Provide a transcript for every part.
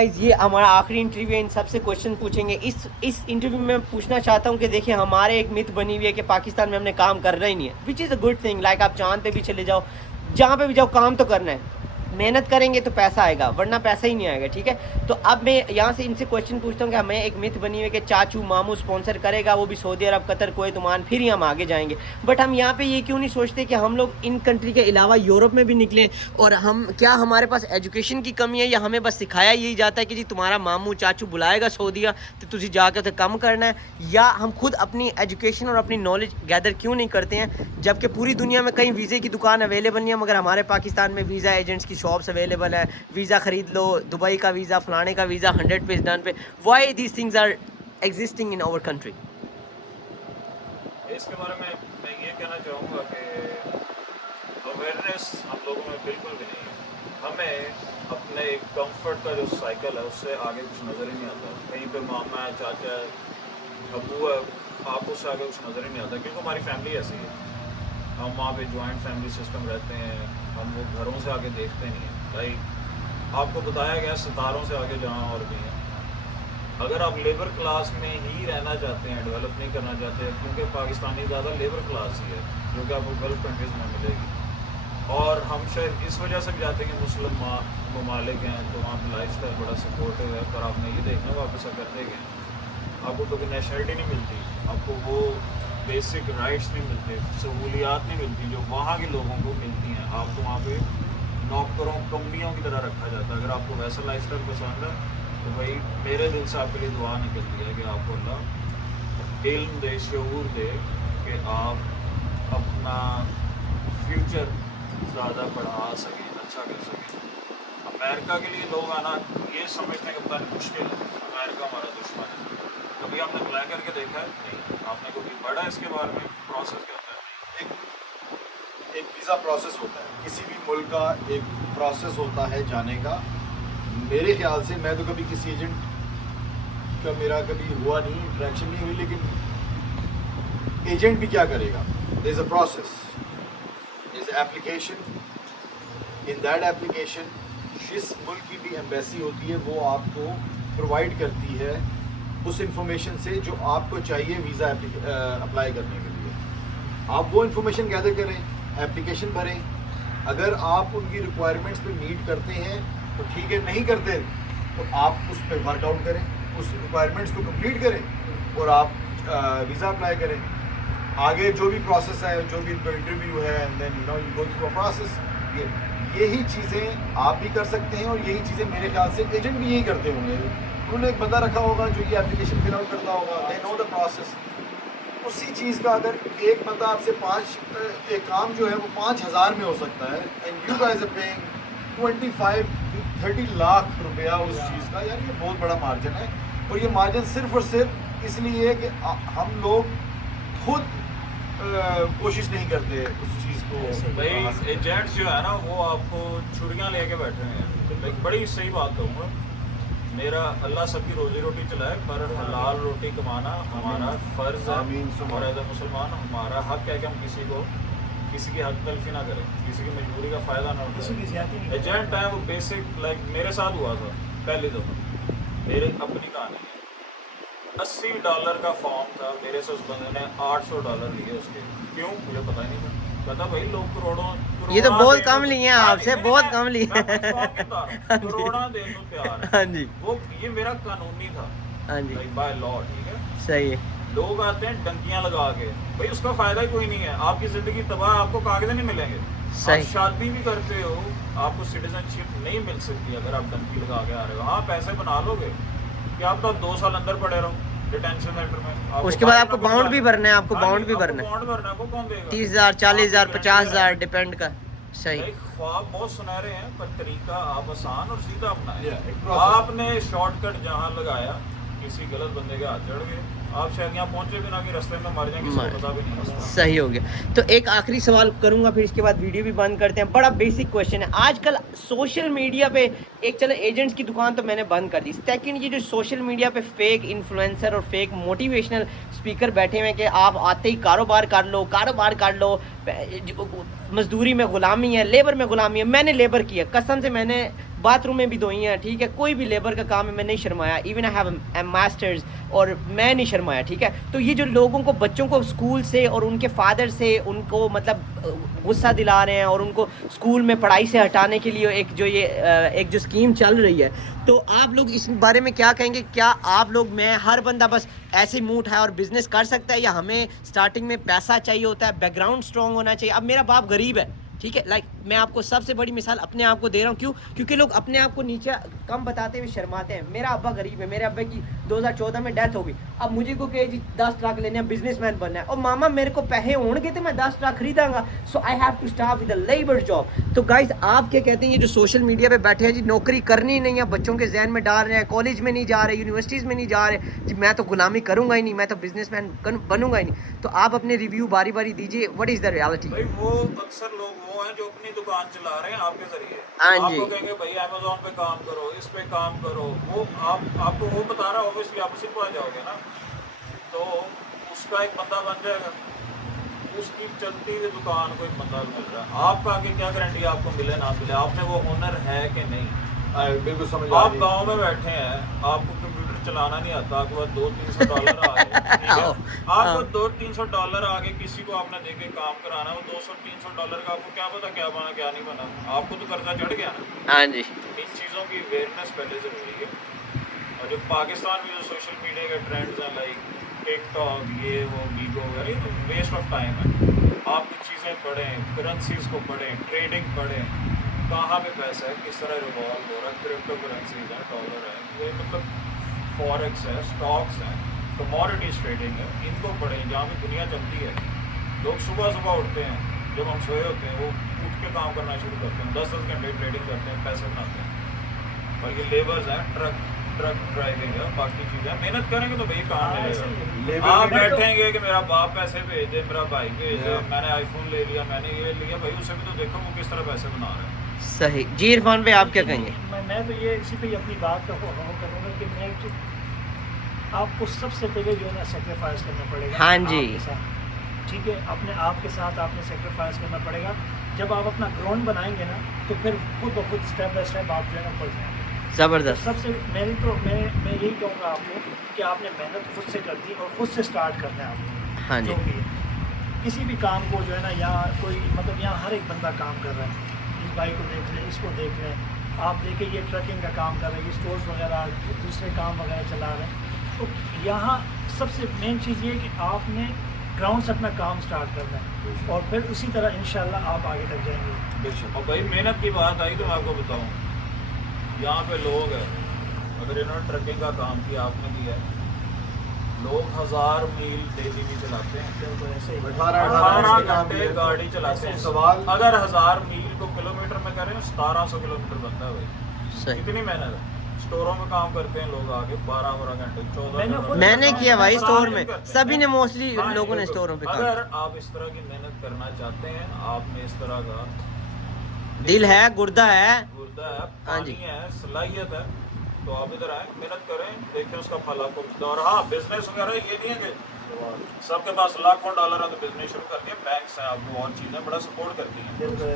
ये हमारा आखिरी इंटरव्यू है, इन सबसे क्वेश्चन पूछेंगे। इस इंटरव्यू में मैं पूछना चाहता हूँ कि देखिए हमारे एक मिथ बनी हुई है कि पाकिस्तान में हमने काम करना ही नहीं है, which is a good thing. Like आप चांद पे भी चले जाओ, जहाँ पे भी जाओ, काम तो करना है। मेहनत करेंगे तो पैसा आएगा, वरना पैसा ही नहीं आएगा। ठीक है, तो अब मैं यहाँ से इनसे क्वेश्चन पूछता हूँ कि हमें एक मिथ बनी हुई है कि चाचू मामू स्पॉन्सर करेगा, वो भी सऊदी अरब, कतर, कुवैत, ओमान, फिर ही हम आगे जाएंगे। बट हम यहाँ पे ये क्यों नहीं सोचते कि हम लोग इन कंट्री के अलावा यूरोप में भी निकलें, और हम क्या हमारे पास एजुकेशन की कमी है, या हमें बस सिखाया यही जाता है कि जी तुम्हारा मामू चाचू बुलाएगा सऊदीया तो तुझे जाकर तो कम करना है। या हम खुद अपनी एजुकेशन और अपनी नॉलेज गैदर क्यों नहीं करते हैं, जबकि पूरी दुनिया में कहीं वीज़े की दुकान अवेलेबल नहीं है, मगर हमारे पाकिस्तान में वीज़ा एजेंट्स की शॉप्स अवेलेबल है। वीज़ा ख़रीद लो, दुबई का वीज़ा, फलाने का वीज़ा, 100 पे डन पे। Why these things are existing in our country? इसके बारे में मैं ये कहना चाहूँगा कि अवेयरनेस हम लोगों में बिल्कुल भी नहीं है। हमें अपने एक कंफर्ट का जो साइकिल है उससे आगे कुछ नज़र ही नहीं आता। कहीं पे मामा है, चाचा है, अबू है, आपको उससे आगे कुछ नज़र ही नहीं आता, क्योंकि हमारी फैमिली ऐसी है। हम वहाँ पे जॉइंट फैमिली सिस्टम रहते हैं, हम वो घरों से आगे देखते नहीं हैं। लाइक आपको बताया गया सितारों से आगे जहाँ और भी हैं। अगर आप लेबर क्लास में ही रहना चाहते हैं, डेवलप नहीं करना चाहते, क्योंकि पाकिस्तानी ज़्यादा लेबर क्लास ही है जो कि आपको गल्फ कंट्रीज़ में मिलेगी। और हम शायद इस वजह से भी जाते हैं कि मुस्लिम ममालिक हैं तो वहाँ पर लाइफ स्टाइल बड़ा सपोर्टिव है, पर आपने ये देखना वापस करते गए आपको कभी नेशनलिटी नहीं मिलती, आपको वो बेसिक राइट्स नहीं मिलते, सहूलियात नहीं मिलती जो वहाँ के लोगों को मिलती हैं। आपको वहाँ पे नौकरों कम्बियों की तरह रखा जाता है। अगर आपको वैसा लाइफ स्टाइल पसंद है तो भाई मेरे दिल से आपके लिए दुआ निकलती है कि आपको अल्लाह इल्म दे, शऊर दे कि आप अपना फ्यूचर ज़्यादा बढ़ा सकें, अच्छा कर सकें। अमेरिका के लिए लोग आना ये समझते हैं कि पता नहीं मुश्किल है, अमेरिका हमारा दुश्मन है। कभी आपने अप्लाई करके देखा है? नहीं। आपने कभी पढ़ा इसके बारे में प्रोसेस क्या होता है? एक वीज़ा प्रोसेस होता है, किसी भी मुल्क का एक प्रोसेस होता है जाने का। मेरे ख्याल से मैं तो कभी किसी एजेंट का मेरा कभी हुआ नहीं, इंटरेक्शन नहीं हुई, लेकिन एजेंट भी क्या करेगा? There is a process, there is application. In that application जिस मुल्क की भी एम्बेसी होती है वो आपको प्रोवाइड करती है उस इंफॉर्मेशन से जो आपको चाहिए वीज़ा अप्लाई करने के लिए। आप वो इंफॉर्मेशन गैदर करें, एप्लीकेशन भरें। अगर आप उनकी रिक्वायरमेंट्स पे मीट करते हैं तो ठीक है, नहीं करते तो आप उस पर वर्कआउट करें, उस रिक्वायरमेंट्स को कंप्लीट करें और आप वीज़ा अप्लाई करें। आगे जो भी प्रोसेस है, जो भी इनका इंटरव्यू है, then you go through a process. यही चीज़ें आप भी कर सकते हैं और यही चीज़ें मेरे ख्याल से एजेंट भी यही करते होंगे। उन्होंने एक बंदा रखा होगा जो ये एप्लीकेशन फिल आउट करता होगा, दे नो द प्रोसेस। उसी चीज़ का अगर एक बंदा आपसे एक काम जो है वो 5,000 में हो सकता है, and you guys are paying 25 to 30 lakh रुपया उस चीज़ का, यार ये बहुत बड़ा मार्जिन है। और ये मार्जिन सिर्फ और सिर्फ इसलिए है कि हम लोग खुद कोशिश नहीं करते उस चीज़ को। भाई एजेंट्स जो है ना वो आपको छुरियाँ लेके बैठे हैं। एक बड़ी सही बात कहूँगा, मेरा अल्लाह सबकी रोजी रोटी चलाए, पर हलाल रोटी कमाना हमारा फ़र्ज़ है और एज ए मुसलमान हमारा हक है कि हम किसी की हक तलफी ना करें, किसी की मजबूरी का फ़ायदा ना उठाएं। एजेंट है वो बेसिक, लाइक मेरे साथ हुआ था पहली दफ़ा, मेरे अपनी कहानी है। $80 का फॉर्म था, मेरे से उस बंदे ने $800 लिए उसके। क्यों? मुझे पता ही नहीं था। पता भाई लोग करोड़ों ये तो बहुत कम लिए हैं आपसे, बहुत कम लिए हैं। करोड़ा देने को तैयार है। हाँ जी, वो ये मेरा कानूनी था, हाँ जी, बाय लॉ, ठीक है। सही है। लोग आते हैं डंकियां लगा के, भाई उसका फायदा ही कोई नहीं है, आपकी जिंदगी तबाह, आपको कागज नहीं मिलेंगे। सही। आप शादी भी करते हो, आपको सिटीजनशिप नहीं मिल सकती अगर आप डंकी लगा के आ रहे हो। हाँ पैसे बना लोगे कि आप तो 2 साल अंदर पड़े रहो डिटेंशन सेंटर में। उसके बाद आपको बाउंड भी भरना है, आपको बाउंड भी भरना है। बाउंड भरना वो कौन देगा? 30,000, 40,000, 50,000 डिपेंड का। सही। ख्वाब बहुत सुनहरे हैं पर तरीका आप आसान और सीधा अपनाएं। एक process। आपने शॉर्टकट जहाँ लगाया किसी गलत बंदे के हाथ चढ़ गए, आप शायद यहाँ पहुँचे भी ना कि रास्ते में मर जाएं, किसी को पता भी नहीं रास्ता। सही हो गया। तो एक आखिरी सवाल करूंगा, फिर इसके बाद वीडियो भी बंद करते हैं। बड़ा बेसिक क्वेश्चन है, आजकल सोशल मीडिया पे एक, चलो एजेंट्स की दुकान तो मैंने बंद कर दी, सेकंड ये जो सोशल मीडिया पे फेक इन्फ्लुएंसर और फेक मोटिवेशनल स्पीकर बैठे हुए हैं कि आप आते ही कारोबार कर लो, मजदूरी में गुलामी है, लेबर में गुलामी है। मैंने लेबर की है, कसम से मैंने बाथरूम में भी धोई हैं, ठीक है, कोई भी लेबर का काम है, मैं नहीं शर्माया। इवन आई हैव मास्टर्स और मैं नहीं शर्माया, ठीक है। तो ये जो लोगों को, बच्चों को स्कूल से और उनके फादर से उनको मतलब गुस्सा दिला रहे हैं और उनको स्कूल में पढ़ाई से हटाने के लिए एक जो स्कीम चल रही है, तो आप लोग इस बारे में क्या कहेंगे? क्या आप लोग, मैं हर बंदा बस ऐसे मुंह उठाए और बिजनेस कर सकता है, या हमें स्टार्टिंग में पैसा चाहिए होता है, बैकग्राउंड स्ट्रॉन्ग होना चाहिए? अब मेरा बाप गरीब है, ठीक है, लाइक मैं आपको सबसे बड़ी मिसाल अपने आप को दे रहा हूँ। क्यों? क्योंकि लोग अपने आप को नीचे कम बताते हुए शर्माते हैं। मेरा अब्बा गरीब है, मेरे अब्बा की 2014 में डेथ हो गई। अब मुझे को कहे जी 10 ट्रक लेने हैं, बिजनेसमैन बनना है, और मामा मेरे को पैसे होंगे तो मैं 10 ट्रक खरीदांगा। So I have to start with a labour job. तो गाइस, आप क्या कहते हैं, ये जो सोशल मीडिया पे बैठे हैं जी, नौकरी करनी नहीं है, बच्चों के जहन में डाल रहे हैं, कॉलेज में नहीं जा रहे, यूनिवर्सिटीज़ में नहीं जा रहे जी, मैं तो गुलामी करूंगा ही नहीं, मैं तो बिजनेसमैन बनूंगा ही नहीं। तो आप अपने रिव्यू बारी बारी दीजिए, व्हाट इज़ द रियलिटी? भाई वो अक्सर लोग वो हैं जो अपनी दुकान चला रहे हैं आपके जरिए। हाँ जी। आपको कहेंगे भाई अमेज़न पे काम करो, इस पे काम करो, वो आपको वो बता रहा है, ऑब्वियसली आप उसी पे आ जाओगे ना, तो उसका एक बंदा बन जाएगा, उसकी चलती हुई दुकान को एक बंदा मिल रहा है। आपका आगे क्या गारंटी आपको मिले ना मिले, आपने वो हुनर है कि नहीं। बिल्कुल समझ आप गांव में बैठे हैं, आपको कंप्यूटर चलाना नहीं आता, आपके पास $200-300 आ गए, ठीक है, आपको $200-300 आ गए, किसी को आपने देके काम कराना, वो $200-300 का आपको क्या पता क्या बना क्या नहीं बना, आपको तो कर्जा चढ़ गया ना। हाँ जी। इन चीज़ों की अवेयरनेस पहले ज़रूरी है। और जो पाकिस्तान में जो सोशल मीडिया के ट्रेंड्स हैं, लाइक टिकटॉक, ये वो वीगो वगैरह, ये तो वेस्ट ऑफ टाइम है। आप कुछ चीज़ें पढ़ें, करेंसीज को पढ़ें, ट्रेडिंग पढ़ें, कहाँ पे पैसा है, किस तरह रिवॉल्व हो रहा है, क्रिप्टो करेंसीज है, डॉलर है, ये मतलब फॉरेक्स है, स्टॉक्स हैं, कमोडिटीज ट्रेडिंग है, इनको पढ़ें। जहाँ पे दुनिया चलती है, लोग सुबह सुबह उठते हैं, जब हम सोए होते हैं, वो उठ के काम करना शुरू करते हैं, 10-10 घंटे ट्रेडिंग करते हैं, पैसे बनाते हैं। और ये लेबर्स हैं, ट्रक ड्राइविंग है, बाकी चीज़ें, मेहनत करेंगे तो भाई काम मिलेगा। आप बैठेंगे कि मेरा बाप पैसे भेज दे, मेरा भाई भेज दे, मैंने आईफोन ले लिया, मैंने ये लिया, भाई उसे भी तो देखो वो किस तरह पैसे बना रहे हैं। सही जी। इरफान भाई, आप क्या कहेंगे? मैं तो ये इसी पे अपनी बात का करूँगा कि मैं आपको सबसे पहले जो है ना सेक्रीफाइस करना पड़ेगा। हाँ जी। आपके साथ, ठीक है, अपने आप के साथ आपने सेक्रीफाइस करना पड़ेगा। जब आप अपना ग्राउंड बनाएंगे ना, तो फिर खुद ब खुद स्टेप बाय स्टेप आप जो है ना बढ़ जाएंगे। ज़बरदस्त। सबसे मैं यही कहूँगा आपको कि आपने मेहनत खुद से कर दी और खुद से स्टार्ट करना है आपको। हाँ जी। जो भी है, किसी भी काम को जो है ना, यहाँ कोई मतलब यहाँ हर एक बंदा काम कर रहा है। इस भाई को देख लें, इसको देख लें, आप देखिए ये ट्रकिंग का काम कर रहे हैं, ये स्टोर्स वगैरह दूसरे काम वगैरह चला रहे हैं। तो यहाँ सबसे मेन चीज़ ये कि आपने ग्राउंड से अपना काम स्टार्ट करना है, और फिर उसी तरह इंशाल्लाह आप आगे तक जाएंगे। और भाई मेहनत की बात आई तो मैं आपको बताऊँ, यहाँ पे लोग हैं, अगर इन्होंने ट्रकिंग का काम किया, आपने किया है, लोग 1000 मील डेली भी चलाते हैं, 18 घंटे गाड़ी चलाते हैं। सवाल, अगर 1000 मील को किलोमीटर में करें, 1700 किलोमीटर बनता है भाई। सही। कितनी मेहनत है। स्टोरों में काम करते हैं लोग आगे 12 घंटे, 14 मैंने किया भाई स्टोर में, करते हैं। सभी ने मोस्टली हाँ, लोगों ने बिल्कुल। स्टोरों पे काम। अगर आप इस तरह की मेहनत करना चाहते हैं, आप में इस तरह का दिल है, गुर्दा है। गुर्दा है, हाँ जी। पानी है, सलाहियत है, तो आप इधर आए, मेहनत करें, देखें उसका फल आपको मिलता है। और हाँ, बिजनेस वगैरह ये नहीं है कि सबके पास लाखों डॉलर है तो बिजनेस शुरू कर दिया। बैंक्स हैं आपको और चीज़ें बड़ा सपोर्ट करती हैं,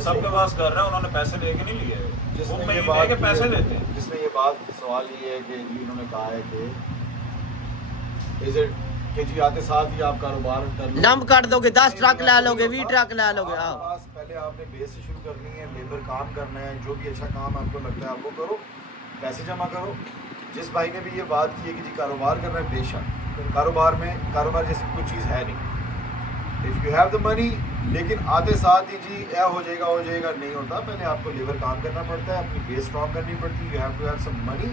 सबके पास कर रहे हैं, उन्होंने पैसे लेके नहीं लिए, वो जिसने ये महीने बात के पैसे देते हैं। जिसने ये बात, सवाल ये है कि जी इन्होंने कहा है कि इज इट कि जी आते साथ ही आप कारोबार कर लो, लंप कर दोगे, 10 ट्रक ला लोगे, 20 ट्रक ला लोगे। आपके आओ, पास पहले आपने बेस से शुरू करनी है, लेबर काम करना है, जो भी अच्छा काम आपको लगता है आप वो करो, पैसे जमा करो। जिस भाई ने भी ये बात की है कि जी कारोबार करना है, बेशक कारोबार जैसी कोई चीज़ है नहीं। If you have the money, लेकिन आते साथ ही जी यह हो जाएगा नहीं होता। पहले आपको लेबर काम करना पड़ता है, अपनी बेस स्ट्रॉन्ग करनी पड़ती है। You have to have some money,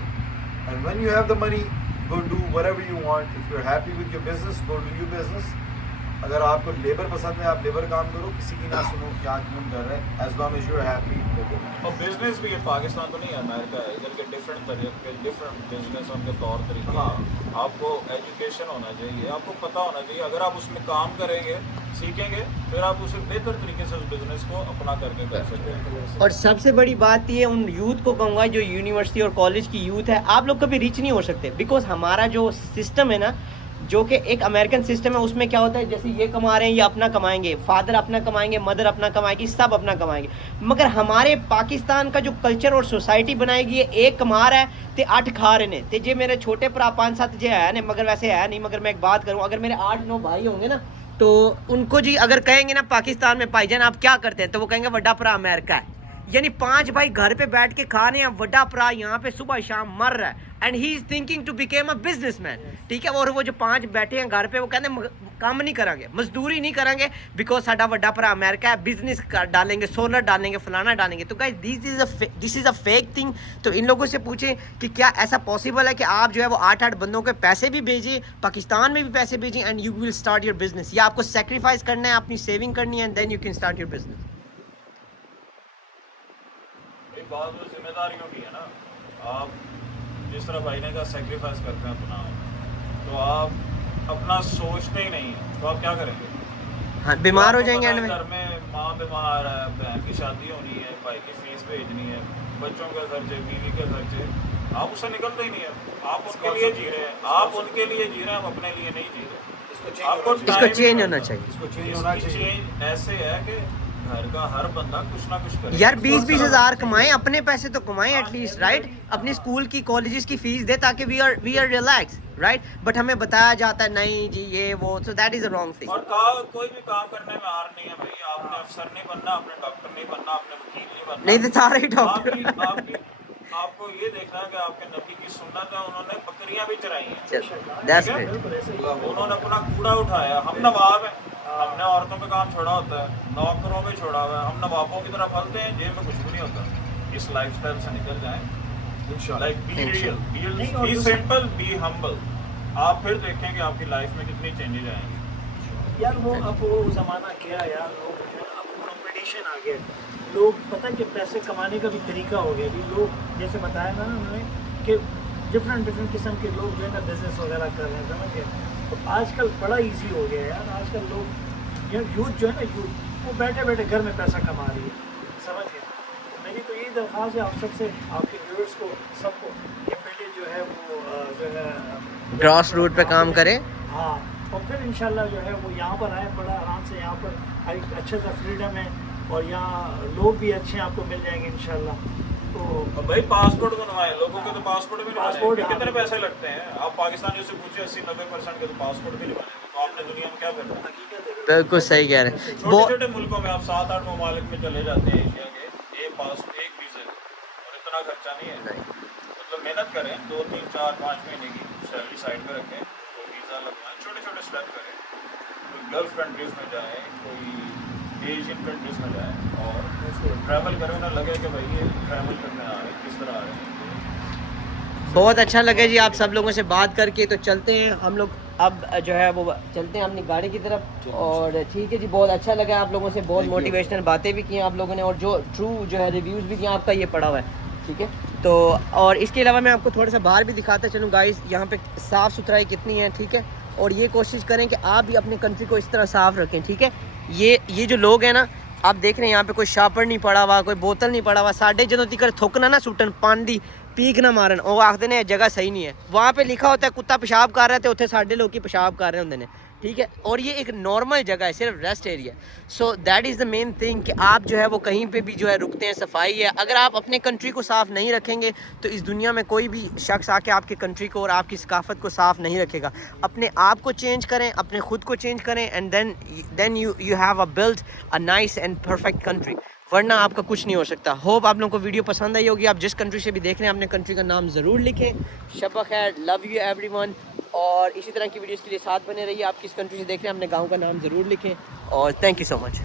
and when you have the money, go do whatever you want. If you're happy with your business, go do your business. अगर आपको लेबर पसंद है आप लेबर काम करो, किसी की ना सुनो क्या क्यों कर रहे हैं, as long as you are happy. और बिजनेस भी है, पाकिस्तान तो नहीं है, अमेरिका है, इधर के डिफरेंट तरीके के डिफरेंट बिजनेस उनके तौर तरीके हैं। आपको एजुकेशन होना चाहिए, आपको पता होना चाहिए, अगर आप उसमें काम करेंगे सीखेंगे फिर आप उसे बेहतर तरीके से उस बिजनेस को अपना करके कर सकते हैं। और सबसे बड़ी बात ये उन यूथ को कहूँगा जो यूनिवर्सिटी और कॉलेज की यूथ है, आप लोग कभी रिच नहीं हो सकते, बिकॉज हमारा जो सिस्टम है ना, जो कि एक अमेरिकन सिस्टम है, उसमें क्या होता है जैसे ये कमा रहे हैं ये अपना कमाएंगे, फादर अपना कमाएंगे, मदर अपना कमाएगी, सब अपना कमाएंगे। मगर हमारे पाकिस्तान का जो कल्चर और सोसाइटी बनाएगी, ये एक कमा रहा है तो 8 खा रहे ने, तो जे मेरे छोटे भरा 5-7 जे है ने, मगर वैसे है नहीं। मगर मैं एक बात करूँ, अगर मेरे 8-9 भाई होंगे ना, तो उनको जी अगर कहेंगे ना पाकिस्तान में भाईजान आप क्या करते हैं, तो वो कहेंगे वड्डा भरा अमेरिका है। यानी 5 भाई घर पे बैठ के खा रहे हैं, वड्डा भरा यहाँ पे सुबह शाम मर रहा है, and he is thinking to became a businessman. ठीक है, और वो जो 5 बैठे हैं घर पे, वो कहते काम नहीं करेंगे, मजदूरी नहीं करेंगे, बिकॉज साडा वड्डा भरा अमेरिका है, बिजनेस डालेंगे, सोलर डालेंगे, फलाना डालेंगे। तो guys this is a fake thing. तो इन लोगों से पूछें कि क्या ऐसा पॉसिबल है कि आप जो है वो 8-8 बंदों के पैसे भी भेजिए, पाकिस्तान में भी पैसे भेजिए, and you will start your business, या आपको सेक्रीफाइस करना है, अपनी सेविंग करनी है, and then you can start your business. बात वो जिम्मेदारियों की है ना, आप जिस तरह भाई ने कहा सेक्रीफाइस करते हैं अपना, तो आप अपना सोचते ही नहीं, तो आप क्या करेंगे? हाँ, बीमार हो जाएंगे एंड में। घर में माँ बीमार है, बहन की शादी होनी है, भाई की फीस भेजनी है, बच्चों के खर्चे, बीवी के खर्चे, आप उससे निकलते ही नहीं है। आप उनके लिए जी रहे हैं, आप उनके लिए जी रहे हैं, हम अपने लिए नहीं जी रहे। आपको इसको चेंज होना चाहिए। इसको चेंज होना चाहिए। चेंज ऐसे है कि घर का हर बंदा कुछ ना कुछ करे यार 20-20 हज़ार कमाएं, अपने पैसे तो कमाएं एटलीस्ट, राइट? अपनी स्कूल की कॉलेजेस की फीस दे ताकि we are relax, right? But हमें बताया जाता है नहीं जी ये वो, so that is a wrong thing. और कोई भी काम करने में हार नहीं है भाई, आपने अफसर नहीं बनना, आपने डॉक्टर नहीं बनना, आपने वकील नहीं बनना, नहीं तो सारे ही डॉक्टर। आपको ये देखना है कि आपके नबी की सुन्नत है, उन्होंने बकरियां भी चराई हैं, दैट्स ठीक है? ग्रेट। उन्होंने अपना कूड़ा उठाया। हम नवाब हैं, हमने औरतों पे काम छोड़ा होता है, नौकरों पे छोड़ा हुआ है, हम नवाबों की तरह फलते हैं, जेब में कुछ भी नहीं होता। इस लाइफस्टाइल से निकल जाएं, like be real, be simple, be humble, आप फिर देखेंगे आपकी लाइफ में कितनी चेंजेस आएंगी। यार वो अब वो ज़माना क्या यार, लोग जो है अब कंपटीशन आ गया, लोग पता है कि पैसे कमाने का भी तरीका हो गया। अभी लोग जैसे बताया ना उन्होंने कि डिफरेंट किस्म के लोग जो है ना बिजनेस वगैरह कर रहे हैं, समझ गए? तो आजकल बड़ा इजी हो गया यार, आजकल लोग यार यूथ जो है ना, यूथ वो बैठे बैठे घर में पैसा कमा रही है, समझ गए? तो मेरी तो यही दरख्वास्त है आप सबसे, आपके व्यूअर्स को, सबको, कि पहले जो है वो जो है ग्रॉस रूट पे काम करें। हाँ, और फिर इंशाल्लाह जो है वो यहाँ पर आए, बड़ा आराम से यहाँ पर एक अच्छा सा फ्रीडम है, और यहाँ लोग भी अच्छे आपको मिल जाएंगे इंशाल्लाह। तो अब भाई पासपोर्ट बनवाएं, लोगों के तो पासपोर्ट भी नहीं पासपोर्ट, बने। हाँ। कितने पैसे लगते हैं? आप पाकिस्तानियों से पूछिए, 80-90% के तो पासपोर्ट भी नहीं बने, तो आपने दुनिया में क्या करना है? हकीकत है। बिल्कुल सही कह रहे हैं। छोटे छोटे मुल्कों में आप 7-8 ममालिक में चले जाते हैं एशिया के, एक वीज़े, और इतना खर्चा नहीं है। मतलब मेहनत करें, 2, 3, 4, 5 महीने की सैलरी साइड में रखें, तो वीज़ा लगवाएं, छोटे छोटे स्टेप करें, कोई गल्फ कंट्रीज़ में जाएँ, कोई एशियन कंट्रीज़ में जाएँ, और ट्रैवल करें, ना लगे कि भाई ये ट्रैवल करने आ रहे हैं, किस तरह आ रहे हैं। बहुत अच्छा लगे जी आप सब लोगों से बात करके। तो चलते हैं हम लोग अब जो है वो चलते हैं अपनी गाड़ी की तरफ। और ठीक है जी, बहुत अच्छा लगा आप लोगों से, बहुत मोटिवेशनल बातें भी की हैं आप लोगों ने, और जो ट्रू जो है रिव्यूज़ भी दिए आपका, ये पड़ा हुआ है, ठीक है? तो और इसके अलावा मैं आपको थोड़ा सा बाहर भी दिखाता चलूँ गाइस, यहाँ पे साफ़ सुथराई कितनी है, ठीक है? और ये कोशिश करें कि आप भी अपने कंट्री को इस तरह साफ़ रखें, ठीक है? ये जो लोग हैं ना, आप देख रहे हैं यहाँ पे कोई शापर नहीं पड़ा हुआ, कोई बोतल नहीं पड़ा हुआ, साढ़े ਜਦੋਂ तक थुकना ना सुटन पानी दी पीक ना मारन, वो आखते ने जगह सही नहीं है। वहाँ पे लिखा होता है कुत्ता पेशाब कर रहा है, तो उत्थे साढ़े लोग पेशाब कर रहे होंगे ने, ठीक है? और ये एक नॉर्मल जगह है, सिर्फ rest area. So that is the main thing कि आप जो है वो कहीं पे भी जो है रुकते हैं, सफाई है। अगर आप अपने कंट्री को साफ़ नहीं रखेंगे तो इस दुनिया में कोई भी शख्स आके आपके कंट्री को और आपकी सकाफत को साफ़ नहीं रखेगा। अपने आप को चेंज करें, अपने ख़ुद को चेंज करें, and then you have a build a nice and perfect country, वरना आपका कुछ नहीं हो सकता। होप आप लोगों को वीडियो पसंद आई होगी। आप जिस कंट्री से भी देख रहे हैं अपने कंट्री का नाम ज़रूर लिखें। शब खैर, लव यू एवरीवन। और इसी तरह की वीडियोस के लिए साथ बने रहिए। आप किस कंट्री से देख रहे हैं अपने गांव का नाम ज़रूर लिखें। और थैंक यू सो मच।